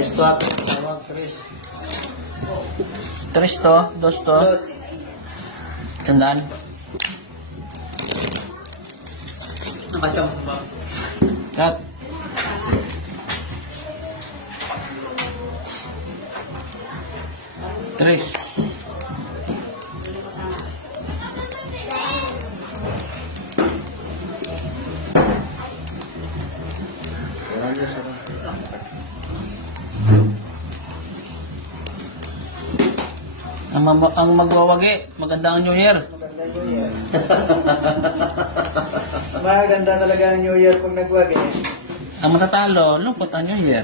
Cristo ako. Tawag, Chris. Tres to, dos to. Tandaan. Nakasama ba? Cut. Tres. Wala niyo sa Ang magwawagi, magandang New Year. Maganda New Year. Maganda talaga ang New Year kung nagwagi. Ang matatalo, lungkot ang New Year.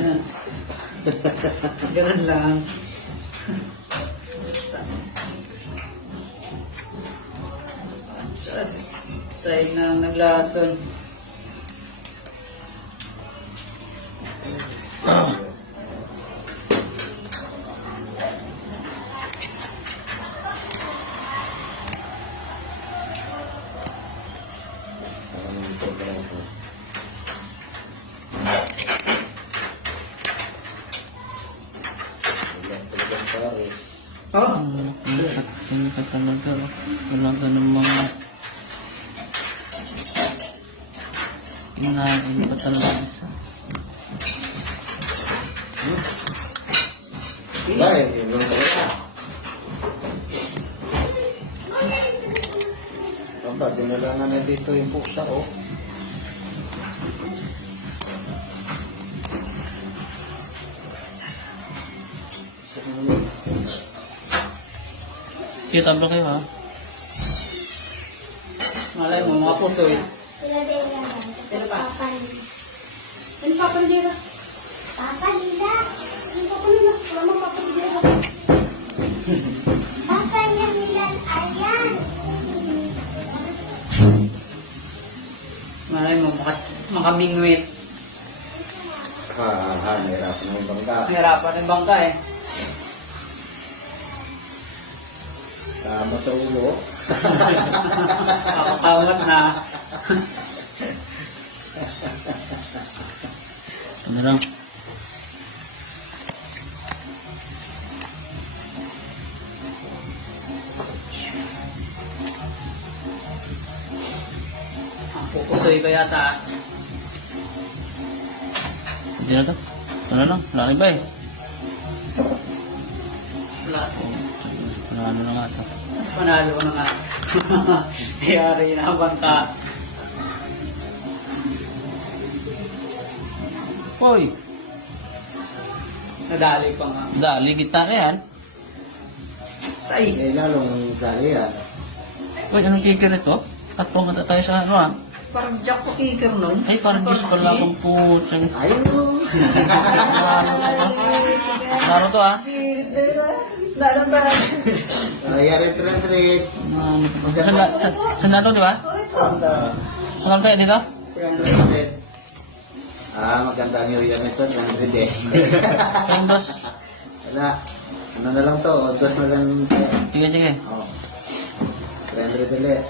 Ganun lang. Just tayo na naglason. Oh, Ang talaga, wala ka ng mga hindi pa talaga isa. Wala eh, yung talaga. Aba, dinala na dito yung pusa, oh. Kita bro kayo ha? Malay mo, mga puso eh. Ano pa? Ano pa pa nila? Papa nila. Ano pa pa nila? Mama papa nila. Papa nila. Ayan. Malay mo, makabingwit. Nahirapan ng bangka. Hirapan ng bangka eh. Tama sa ulo. Nakakawat na. Ano lang? Ang pupusoy ko yata. Hindi na to? Ano lang? Wala na iba eh. Lasis. Ano na nga to? Panalo na nga. Yari na ang bangka. Hoy! Nadali pa nga. Dali, gitna na yan. Tay! Eh, lalong kali yan. Uy, anong kicker ito? Tatlong mata tayo sa ano ah. Parang jackpot kicker nun. Ay, parang Diyos pala akong putang. Ayun. Laro to ah. Yari trend. Saan to, di ba? Saan tayo dito? Maganda ang New Year nito. 100 eh. Ayun, boss. Wala. Ano na lang to? Dos na lang. Sige, sige. Oh. 300 ulit.